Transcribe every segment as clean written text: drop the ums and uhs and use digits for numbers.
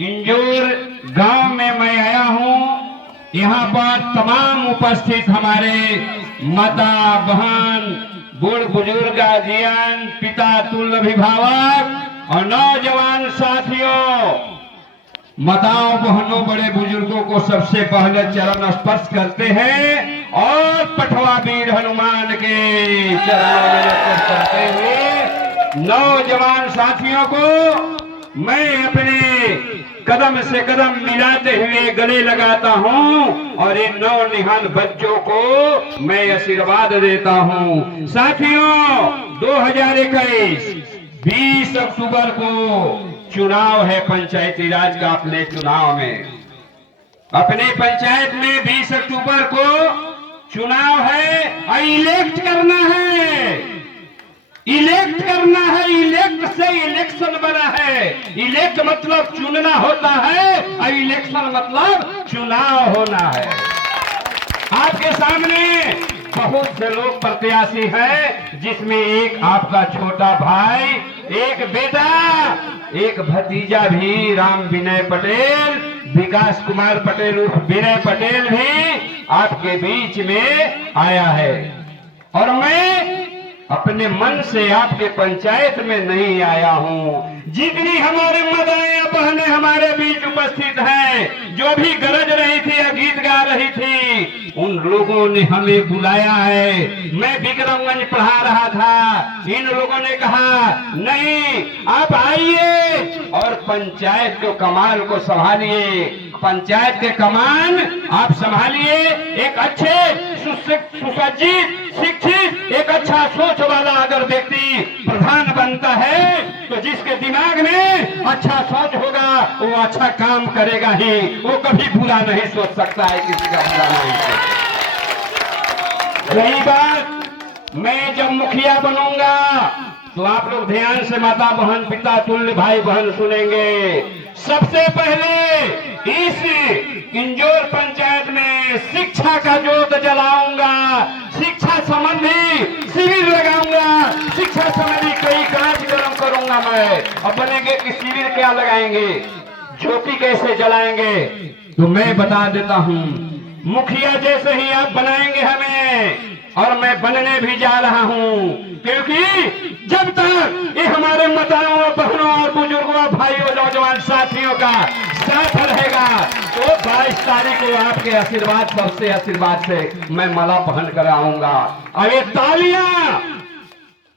Injure गांव में मैं आया हूं। यहाँ पर तमाम उपस्थित हमारे माता बहन बूढ़ बुजुर्ग गार्जियन पिता तुल्य अभिभावक और नौजवान साथियों, माताओं बहनों बड़े बुजुर्गों को सबसे पहले चरण स्पर्श करते हैं और पठवा वीर हनुमान के चरणों में स्पर्श करते हुए नौजवान साथियों को मैं अपने कदम से कदम मिलाते हुए गले लगाता हूं और इन नौनिहाल बच्चों को मैं आशीर्वाद देता हूं। साथियों, 2021 20 अक्टूबर को चुनाव है पंचायती राज का। अपने चुनाव में अपने पंचायत में 20 अक्टूबर को चुनाव है। इलेक्ट करना है, इलेक्ट करना है। इलेक्ट से इलेक्शन बना है। इलेक्ट मतलब चुनना होता है और इलेक्शन मतलब चुनाव होना है। आपके सामने बहुत से लोग प्रत्याशी हैं, जिसमें एक आपका छोटा भाई, एक बेटा, एक भतीजा भी राम विनय पटेल, विकास कुमार पटेल उर्फ विनय पटेल भी आपके बीच में आया है। और मैं अपने मन से आपके पंचायत में नहीं आया हूं। जितनी हमारे माताएं बहनें हमारे बीच उपस्थित हैं, जो भी गरज रही थी या गीत गा रही थी, उन लोगों ने हमें बुलाया है। मैं विक्रमगंज पढ़ा रहा था, इन लोगों ने कहा नहीं आप आइए और पंचायत के कमान को संभालिए, पंचायत के कमान आप संभालिए। एक अच्छे सुसज्जित शिक्षित एक अच्छा सोच वाला अगर व्यक्ति प्रधान बनता है तो जिसके दिमाग में अच्छा सोच होगा वो अच्छा काम करेगा ही। वो कभी बुरा नहीं सोच सकता है, किसी का बुरा नहीं सोच। यही बात मैं जब मुखिया बनूंगा तो आप लोग ध्यान से माता बहन पिता तुल्य भाई बहन सुनेंगे। सबसे पहले इस इंजोर पंचायत में शिक्षा का जोत जलाऊंगा, शिक्षा संबंधी शिविर लगाऊंगा, शिक्षा संबंधी कई कार्यक्रम करूंगा मैं। अब बनेंगे कि शिविर क्या लगाएंगे, ज्योति कैसे जलाएंगे, तो मैं बता देता हूं। मुखिया जैसे ही आप बनाएंगे हमें, और मैं बनने भी जा रहा हूं, क्योंकि जब तक ये हमारे माताओं बहनों और बुजुर्गों भाइयों नौजवान साथियों का साथ रहेगा तो 22 तारीख को आपके आशीर्वाद सबसे आशीर्वाद से मैं माला पहन कर आऊंगा। और ये तालियां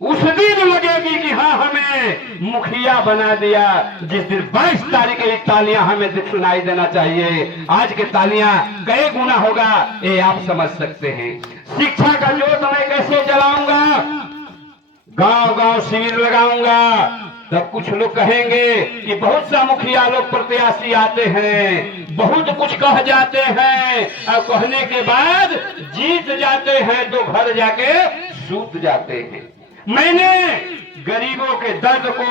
उस दिन लगेगी कि हाँ हमें मुखिया बना दिया, जिस दिन 22 तारीख की तालियां हमें सुनाई देना चाहिए। आज के तालियां कई गुना होगा ये आप समझ सकते हैं। शिक्षा का जोत मैं कैसे जलाऊंगा, गांव गांव शिविर लगाऊंगा। तब कुछ लोग कहेंगे कि बहुत सा मुखिया लोग प्रत्याशी आते हैं, बहुत कुछ कह जाते हैं और कहने के बाद जीत जाते हैं तो घर जाके सूत जाते हैं। मैंने गरीबों के दर्द को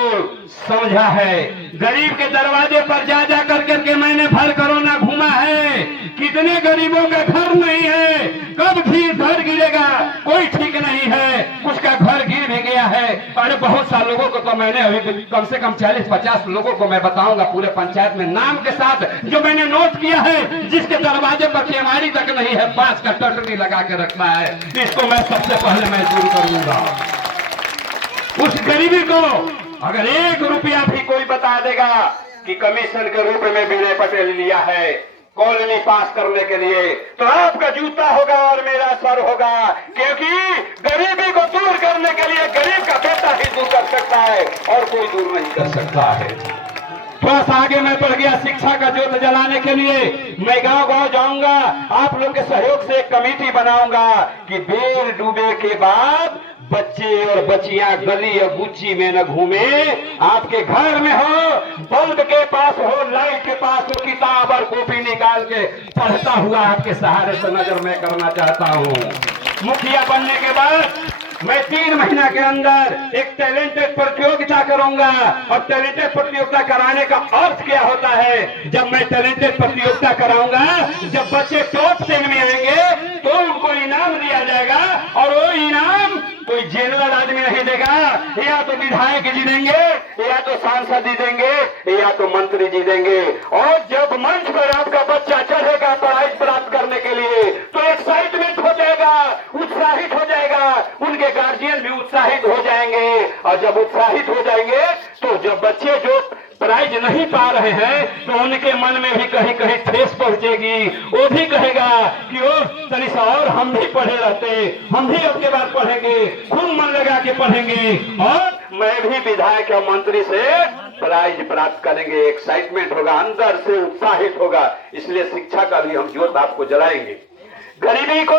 समझा है, गरीब के दरवाजे पर जा जा करके मैंने भर कोरोना घूमा है। कितने गरीबों का घर नहीं है, कब फिर घर गिरेगा कोई ठीक नहीं है, उसका घर गिर भी गया है। और बहुत सा लोगों को तो मैंने अभी कम से कम 40-50 लोगों को मैं बताऊंगा पूरे पंचायत में नाम के साथ, जो मैंने नोट किया है, जिसके दरवाजे पर केवाड़ी तक नहीं है, बांस का टटरी लगा के रखना है। इसको मैं सबसे पहले मैं दूर करूंगा। उस गरीबी को अगर 1 रुपया भी कोई बता देगा कि कमीशन के रूप में विनय पटेल लिया है कॉलोनी पास करने के लिए, तो आपका जूता होगा और मेरा सर होगा, क्योंकि गरीबी को दूर करने के लिए गरीब का बेटा ही दूर कर सकता है और कोई दूर नहीं कर सकता है। थोड़ा सा आगे मैं बढ़ गया। शिक्षा का जोत जलाने के लिए मैं गांव गांव जाऊंगा, आप लोग के सहयोग से एक कमेटी बनाऊंगा कि बेर डूबे के बाद बच्चे और बच्चियां गली या गुच्ची में न घूमे, आपके घर में हो, बल्ब के पास हो, लाइट के पास हो, किताब और कॉपी निकाल के पढ़ता हुआ आपके सहारे से नजर मैं करना चाहता हूं। मुखिया बनने के बाद मैं 3 महीना के अंदर एक टैलेंटेड प्रतियोगिता करूंगा। और टैलेंटेड प्रतियोगिता कराने का अर्थ क्या होता है, जब मैं टैलेंटेड प्रतियोगिता कराऊंगा, जब बच्चे टॉप 10 में आएंगे तो उनको इनाम दिया जाएगा और वो इनाम कोई जनरल आदमी नहीं देगा, या तो विधायक जी देंगे, या तो सांसद जी देंगे, या तो मंत्री जी देंगे। और जब मंच पर आपका बच्चा चढ़ेगा प्राइज प्राप्त करने के लिए तो एक्साइटमेंट हो जाएगा, उत्साहित हो जाएगा, उनके गार्जियन भी उत्साहित हो जाएंगे। और जब उत्साहित हो जाएंगे तो जब बच्चे जो प्राइज नहीं पा रहे हैं तो उनके मन में भी कहीं कहीं ठेस पहुंचेगी। वो भी कहेगा कि ओ तनिषा और हम भी पढ़े रहते, हम भी अब के बाद पढ़ेंगे, खूब मन लगा के पढ़ेंगे और मैं भी विधायक या मंत्री से प्राइज प्राप्त करेंगे। एक्साइटमेंट होगा, अंदर से उत्साहित होगा। इसलिए शिक्षा का भी हम ज्योत आपको जलाएंगे। गरीबी को,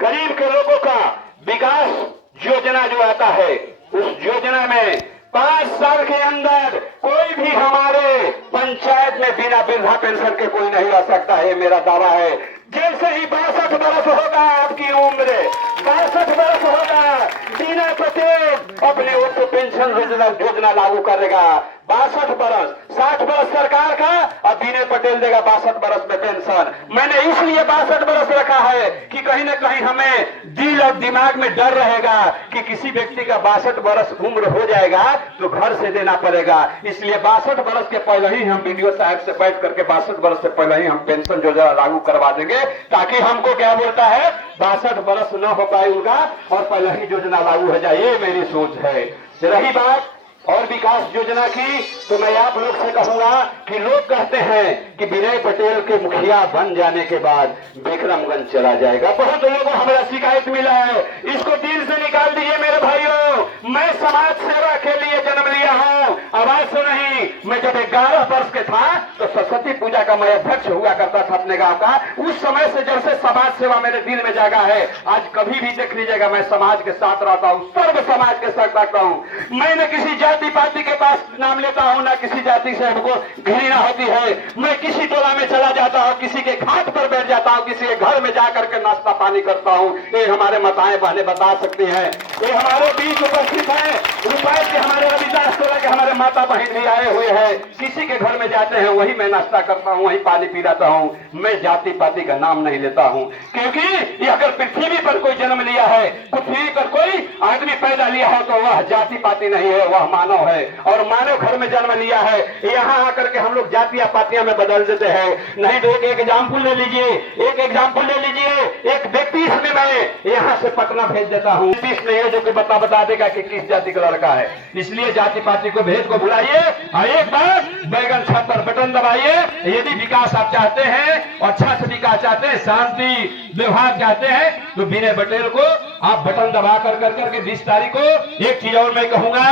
गरीब के लोगों का विकास योजना जो आता है, उस योजना में 5 साल के अंदर कोई भी हमारे पंचायत में बिना वृद्धा पेंशन के कोई नहीं रह सकता है, मेरा दावा है। जैसे ही 62 वर्ष होगा आपकी उम्र, 62 वर्ष होगा, बीना पटेल अपने ओर से पेंशन योजना लागू करेगा। 62 वर्ष, 60 वर्ष सरकार का और बीना पटेल देगा 62 वर्ष में पेंशन। मैंने इसलिए 62 वर्ष रखा है कि कहीं ना कहीं हमें दिल और दिमाग में डर रहेगा कि किसी व्यक्ति का 62 वर्ष उम्र हो जाएगा तो घर से देना पड़ेगा। इसलिए 62 वर्ष के पहले ही हम वीडियो साहब से बैठ करके 62 वर्ष से पहले ही हम पेंशन योजना लागू करवा देंगे, ताकि हमको क्या बोलता है 62 वर्ष न हो पाए उनका और पहले ही योजना लागू हो जाए। ये मेरी सोच है। रही बात और विकास योजना की, तो मैं आप लोग से कहूंगा कि लोग कहते हैं कि विनय पटेल के मुखिया बन जाने के बाद विक्रमगंज चला जाएगा। बहुत लोगों को हमारा शिकायत मिला है, इसको दिल से निकाल दीजिए मेरे भाइयों। मैं समाज सेवा के लिए जन्म लिया हूँ, आवाज से नहीं। मैं जब 11 वर्ष के था तो सरस्वती पूजा का मैं अध्यक्ष हुआ करता था अपने गांव का। उस समय से जब से समाज सेवा मेरे दिल में जागा है, आज कभी भी देख लीजिएगा मैं समाज के साथ रहता हूँ, सर्व समाज के साथ रहता हूँ। मैंने किसी जाति पाति के पास नाम लेता हूं, ना किसी जाति से हमको घृणा होती है। मैं किसी टोला में चला जाता हूं, किसी के घाट पर बैठ जाता हूं, किसी के घर में जाकर के नाश्ता पानी करता हूं। ये हमारे माताएं बहनें बता सकती हैं। ये हमारे बीच उपस्थित है रुपये के हमारे रविदास टोला के हमारे माता बहन भी आए हुए हैं। किसी के घर में जाते हैं वही मैं नाश्ता करता हूं, वही पानी पी जाता हूं। मैं जाति पाति का नाम नहीं लेता हूं, क्योंकि ये अगर पृथ्वी पर कोई जन्म लिया है, पृथ्वी पर कोई आदमी पैदा लिया है तो वह जाति पाति नहीं है, वह मानव है। और मानव घर में जन्म लिया है, यहाँ आकर के हम लोग जातियां पातियां में बदल देते हैं। नहीं तो एक एग्जाम्पल ले लीजिए, एक एग्जाम्पल ले लीजिए। एक व्यक्ति इसमें मैं यहाँ से पटना भेज देता हूँ, नहीं है जो कि बता देगा कि किस जाति का लड़का है। इसलिए जाति पाति को भेद को भुलाइए और एक बार बैगन छत पर बटन दबाइए। यदि विकास आप चाहते हैं, अच्छा से विकास चाहते हैं, शांति व्यवहार चाहते हैं, तो विनय पटेल को आप बटन दबा कर 20 तारीख को। एक चीज और मैं कहूंगा,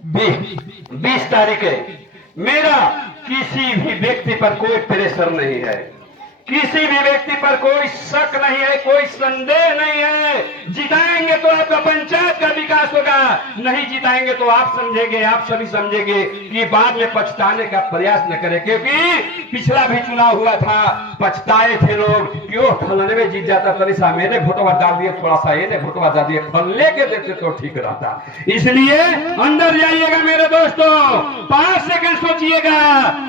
20 तारीख है, मेरा किसी भी व्यक्ति पर कोई प्रेशर नहीं है, किसी भी व्यक्ति पर कोई शक नहीं है, कोई संदेह नहीं है। जिताएंगे तो आपका पंचायत का विकास होगा, नहीं जिताएंगे तो आप समझेंगे, आप सभी समझेंगे कि बाद में पछताने का प्रयास न करें। क्योंकि पिछला भी चुनाव हुआ था, पछताए थे लोग, क्यों फलने में जीत जाता तनिषा मैंने वोटवा डाल दिया, थोड़ा सा ये वोटवा डाल दिया, फलने के देते तो ठीक रहता। इसलिए अंदर जाइएगा मेरे दोस्तों, 5 सेकंड सोचिएगा,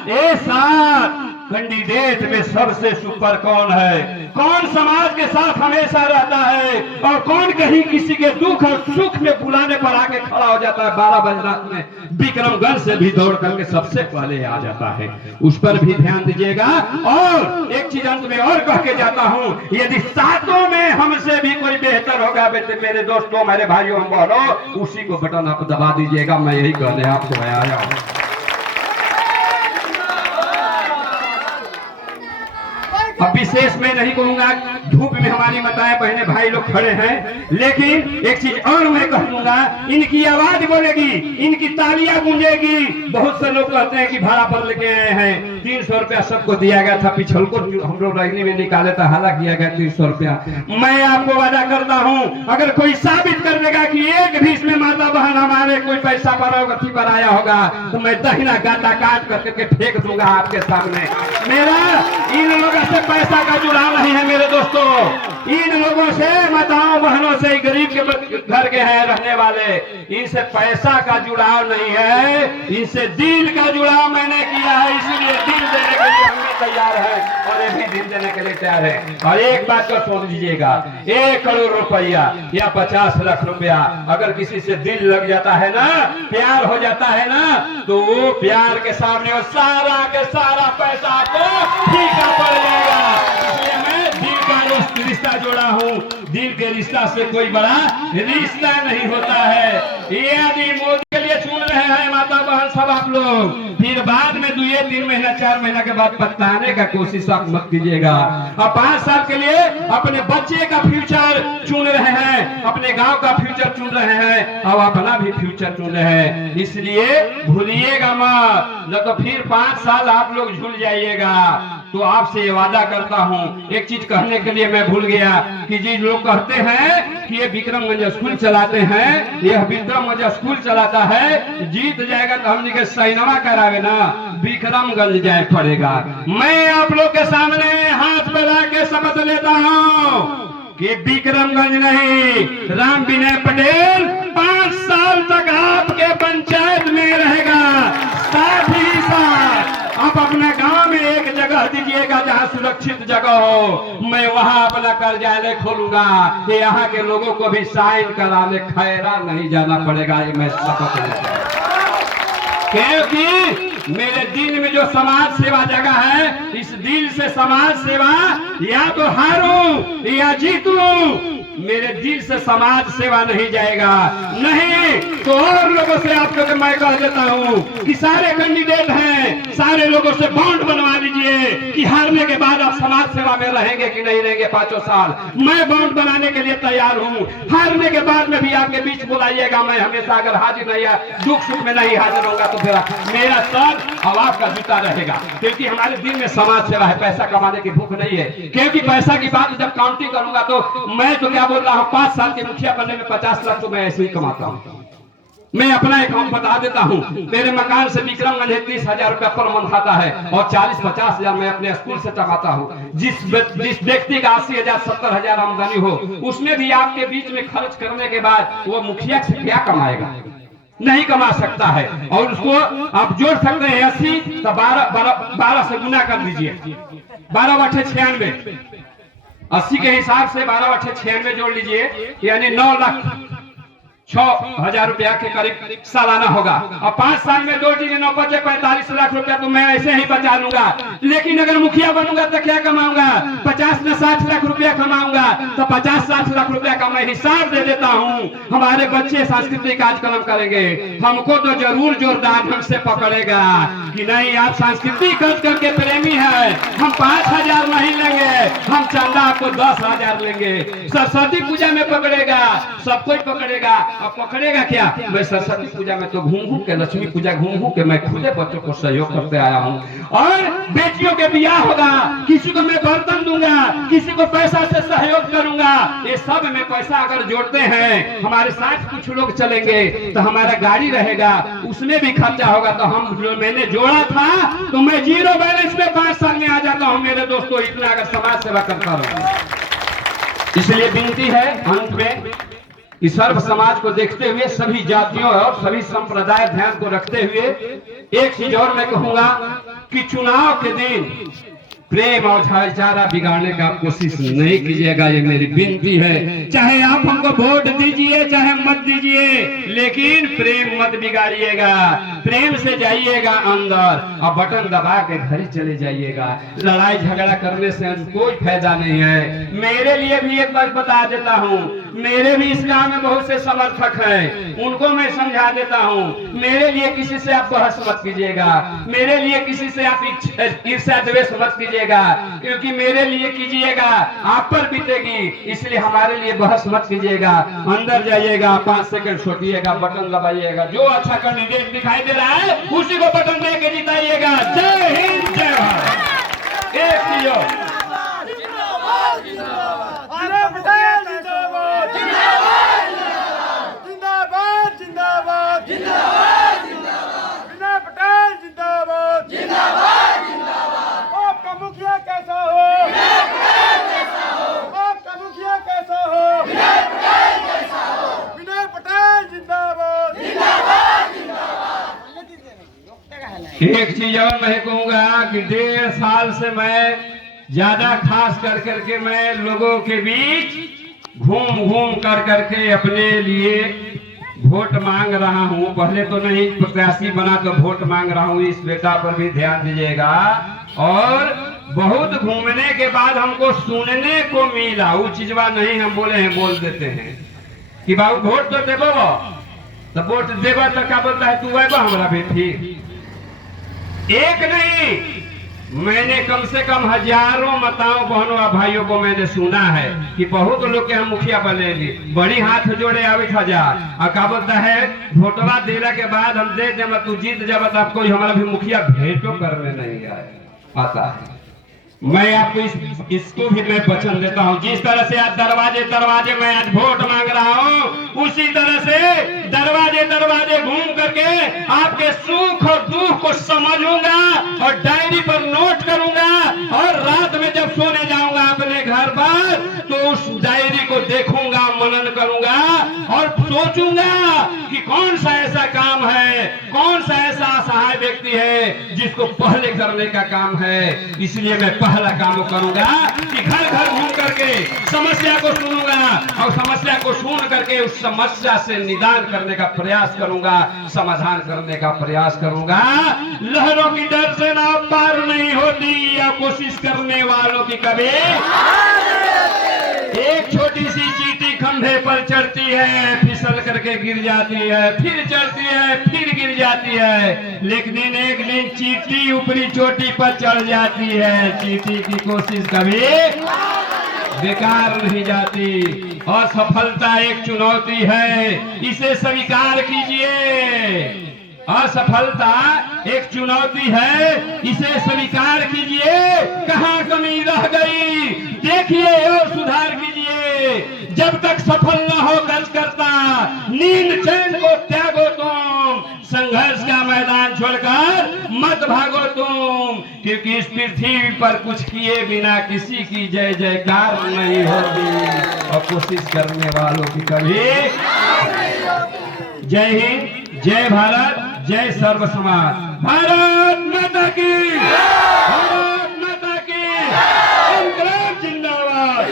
ये साथ कैंडिडेट में सबसे सुपर कौन है, कौन समाज के साथ हमेशा रहता है और कौन कहीं किसी के दुख और सुख में बुलाने पर आके खड़ा हो जाता है। 12 बजे रात में विक्रमगंज से भी दौड़ करके सबसे पहले आ जाता है, उस पर भी ध्यान दीजिएगा। और एक चीज अंत में और कह के जाता हूं, यदि सातों में हमसे भी कोई बेहतर होगा मेरे दोस्तों, मेरे भाइयों बहनों, उसी को बटन आप दबा दीजिएगा। मैं यही कहने आपसे मैं आया हूं। अब विशेष में नहीं कहूंगा, धूप में हमारी माताएं बहनें भाई लोग खड़े हैं, लेकिन एक चीज और मैं कहूंगा, इनकी आवाज बोलेगी, इनकी तालियां गूंजेगी। बहुत से लोग कहते हैं कि भाड़ा पर लेके आए हैं, 300 रुपया सबको दिया गया था, पिछल को हम लोग रजनी में निकाले था, हाला किया गया 300 रुपया। मैं आपको वादा करता हूं, अगर कोई साबित कर देगा कि एक भी इसमें माता बहन हमारे कोई पैसा पर आया होगा, तो मैं दहिना गाता काट करके फेंक दूंगा आपके सामने। मेरा इन लोगों से पैसा का जुड़ाव नहीं है मेरे दोस्तों, इन लोगों से, माताओं बहनों से, गरीब के घर के हैं रहने वाले, इनसे पैसा का जुड़ाव नहीं है, इनसे दिल का जुड़ाव मैंने किया है। इसलिए दिल देने के लिए तैयार है और ये भी दिल देने के लिए तैयार है। और एक बात को सोच लीजिएगा, 1 करोड़ रुपया या 50 लाख रुपया अगर किसी से दिल लग जाता है ना, प्यार हो जाता है ना, तो वो प्यार के सामने वो सारा के सारा पैसा आपको फीका पड़ जाएगा। इसलिए मैं दिल का रिश्ता जोड़ा हूँ। दिल के रिश्ता से कोई बड़ा रिश्ता नहीं होता है। ये आदि मोदी के लिए चुन रहे हैं माता बहन सब आप लोग, फिर बाद में 2-3 महीना 4 महीना के बाद पछताने का कोशिश आप मत कीजिएगा। अब 5 साल के लिए अपने बच्चे का फ्यूचर चुन रहे हैं, अपने गांव का फ्यूचर चुन रहे हैं और अपना भी फ्यूचर चुन रहे हैं। इसलिए भूलिएगा मत, न तो फिर 5 साल आप लोग झूल जाइएगा। तो आपसे वादा करता हूँ, एक चीज कहने के लिए मैं भूल गया कि जी लोग कहते हैं कि ये विक्रमगंज स्कूल चलाते हैं, यह विक्रमगंज स्कूल चलाता है, जीत जाएगा तो हमने के सैनवा करावे ना, विक्रमगंज जाए पड़ेगा। मैं आप लोग के सामने हाथ मिला के शपथ लेता हूँ कि विक्रमगंज नहीं, राम विनय पटेल 5 साल तक आपके पंचायत में रहेगा। साथ ही साथ आप अपने गांव में एक जगह दीजिएगा जहां सुरक्षित जगह हो, मैं वहां अपना कार्यालय खोलूंगा कि यहाँ के लोगों को भी साइन कराने खैरा नहीं जाना पड़ेगा। ये मैं शपथ लेता हूं, क्योंकि मेरे दिल में जो समाज सेवा जगह है, इस दिल से समाज सेवा या तो हारूं या जीतूं, मेरे दिल से समाज सेवा नहीं जाएगा। नहीं तो और लोगों से आप लोग मैं कह देता हूँ कि सारे कैंडिडेट हैं, सारे लोगों से बॉन्ड बनवा लीजिए कि हारने के बाद आप समाज सेवा में रहेंगे कि नहीं रहेंगे 5 साल। मैं बॉन्ड बनाने के लिए तैयार हूँ। हारने के बाद में भी आपके बीच बुलाइएगा, मैं हमेशा अगर हाजिर नहीं है, दुख सुख में नहीं हाजिर होगा तो फिर मेरा सर और आपका जूता रहेगा, क्योंकि हमारे दिल में समाज सेवा है, पैसा कमाने की भूख नहीं है। क्योंकि पैसा की बात जब काउंटिंग करूंगा तो मैं तो क्या बोल रहा हूँ, 5 साल के मुखिया बनने में 50 लाख तो मैं ऐसे ही कमाता हूँ। मैं अपना अकाउंट बता देता हूँ, मेरे मकान से विक्रमगंज 30,000 रुपया पर मंथ आता है और 40-50 हजार मैं अपने स्कूल से कमाता हूँ। जिस व्यक्ति का 80,000 70,000 आमदनी हो, उसमें भी आपके बीच में खर्च करने के बाद वो मुखिया से क्या कमाएगा? नहीं कमा सकता है। और उसको आप जोड़ सकते हैं 80 तो 12 से गुना कर दीजिए, 12/96, 80 के हिसाब से 12/96 जोड़ लीजिए, यानी 9,06,000 रुपया के करीब सालाना होगा। और 5 साल में जोड़ दीजिए 9 × 45 लाख रुपया तो मैं ऐसे ही बचा लूंगा। लेकिन अगर मुखिया बनूंगा तो क्या कमाऊंगा? 50 में 60 लाख रुपया कमाऊंगा, तो 50-60 लाख रुपया का मैं हिसाब दे देता हूँ। हमारे बच्चे सांस्कृतिक कार्यक्रम करेंगे, हमको तो जरूर जोरदार ढंग से पकड़ेगा कि नहीं आप सांस्कृतिक कार्यक्रम के प्रेमी है, हम 5,000 नहीं लेंगे, हम चंदा आपको 10,000 लेंगे। सरस्वती पूजा में पकड़ेगा, सब कोई पकड़ेगा। अब पकड़ेगा क्या? मैं सरस्वती पूजा में तो घूम के, लक्ष्मी पूजा घूम के मैं खुदे बच्चों को सहयोग करते आया हूँ। और बेटियों के ब्याह होगा, किसी को मैं बर्तन दूंगा, किसी को पैसा से सहयोग करूंगा। ये सब में पैसा अगर जोड़ते हैं, हमारे साथ कुछ लोग चलेंगे तो हमारा गाड़ी रहेगा, उसमें भी खर्चा होगा। तो हम जो मैंने जोड़ा था तो मैं 0 बैलेंस में 5 साल में आ जाता हूँ मेरे दोस्तों, इतना अगर समाज सेवा करता रहूं। इसलिए विनती है अंत में कि सर्व समाज को देखते हुए, सभी जातियों और सभी संप्रदाय ध्यान को रखते हुए एक चीज और मैं कहूंगा कि चुनाव के दिन प्रेम और भाईचारा बिगाड़ने का कोशिश नहीं कीजिएगा, ये मेरी विनती है। चाहे आप हमको वोट दीजिए चाहे मत दीजिए, लेकिन प्रेम मत बिगाड़िएगा। प्रेम से जाइएगा अंदर और बटन दबा के घर चले जाइएगा। लड़ाई झगड़ा करने से कोई फायदा नहीं है। मेरे लिए भी एक बात बता देता हूँ, मेरे भी इस गांव में बहुत से समर्थक हैं, उनको मैं समझा देता हूँ। मेरे लिए किसी से आप बहस मत कीजिएगा, मेरे लिए किसी से आप ईर्ष्या द्वेष मत कीजिएगा, क्योंकि मेरे लिए कीजिएगा आप पर बीतेगी। इसलिए हमारे लिए बहस मत कीजिएगा। अंदर जाइएगा, 5 सेकंड छोड़िएगा, बटन दबाइएगा, जो अच्छा कैंडिडेट दिखाई दे रहा है उसी को बटन दे के जिताइएगा। जय हिंद, जय भारत। एक है। एक चीज और मैं कहूंगा कि 1.5 साल से मैं ज्यादा खास कर करके मैं लोगों के बीच घूम घूम कर करके अपने लिए वोट मांग रहा हूं। पहले तो नहीं, प्रत्याशी बना तो वोट मांग रहा हूं। इस बेटा पर भी ध्यान दीजिएगा। और बहुत घूमने के बाद हमको सुनने को मिला, वो चीजवा नहीं हम बोले हैं, बोल देते हैं कि बाबू वोट तो देबो, तो वोट देबा तो क्या बोलता है, तू आएगा हमारा बेटी। एक नहीं, मैंने कम से कम हजारों माताओं बहनों और भाइयों को मैंने सुना है कि बहुत लोग के हम मुखिया बने ली, बड़ी हाथ जोड़े आवे हजार और क्या बोलता है, वोटवा देने के बाद हम दे दे, तू जीत जब तब कोई हमारा भी मुखिया भेंटो करने नहीं आता है। मैं आपको इसको भी मैं वचन देता हूं, जिस तरह से आज दरवाजे दरवाजे मैं आज वोट मांग रहा हूं, उसी तरह से दरवाजे दरवाजे घूम करके आपके सुख और दुख को समझूंगा और डायरी पर नोट करूंगा। और रात में जब सोने जाऊंगा अपने घर पर तो उस डायरी को देखूंगा, मनन करूंगा और सोचूंगा कि कौन सा ऐसा काम है, कौन सा ऐसा असहाय व्यक्ति है जिसको पहले करने का काम है। इसलिए मैं पहला काम करूंगा कि घर घर घूम करके समस्या को सुनूंगा और समस्या को सुन करके उस समस्या से निदान करने का प्रयास करूंगा, समाधान करने का प्रयास करूंगा। लहरों की डर से ना पार नहीं होती, या कोशिश करने वालों की कभी। एक छोटी सी चींटी खंभे पर चढ़ती है, फिसल करके गिर जाती है, फिर चढ़ती है, फिर गिर जाती है, लेकिन एक दिन चींटी ऊपरी चोटी पर चढ़ जाती है। चींटी की कोशिश कभी बेकार नहीं जाती। असफलता एक चुनौती है, इसे स्वीकार कीजिए। असफलता एक चुनौती है, इसे स्वीकार कीजिए। कहाँ कमी रह गई देखिए और सुधार कीजिए। जब तक सफल न हो करता नींद चैन को त्यागो तुम, संघर्ष का मैदान छोड़कर मत भागो तुम, क्योंकि इस पृथ्वी पर कुछ किए बिना किसी की जय जयकार नहीं होती और कोशिश करने वालों की कभी। जय हिंद, जय भारत, जय सर्व समाज। भारत माता की, भारत माता की। इंकलाब जिंदाबाद,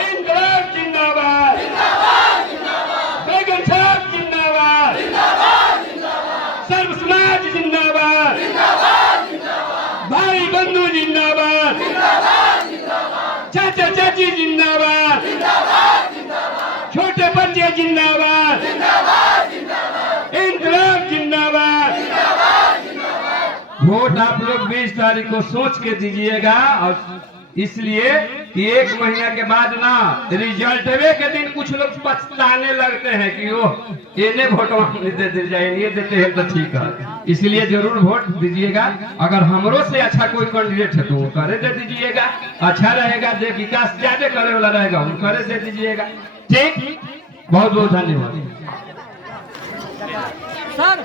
इंकलाब जिंदाबाद, बैगन साहब जिंदाबाद, सर्व समाज जिंदाबाद, भाई बंधु जिंदाबाद, चाचा चाची जिंदाबाद, छोटे बच्चे जिंदाबाद, इंकलाब जिंदाबाद। वोट आप लोग 20 तारीख को सोच के दीजिएगा, और इसलिए कि 1 महीना के बाद ना रिजल्टवे के दिन कुछ लोग पछताने लगते हैं कि ओह इन्हें वोट दे दी जाए, ये देते हैं तो ठीक है। इसलिए जरूर वोट दीजिएगा। अगर हमरो से अच्छा कोई कैंडिडेट है तो वो करे दे दीजिएगा, अच्छा रहेगा। जो विकास ज्यादा करे वाला रहेगा वो करे दे दीजिएगा। ठीक, बहुत बहुत धन्यवाद सर।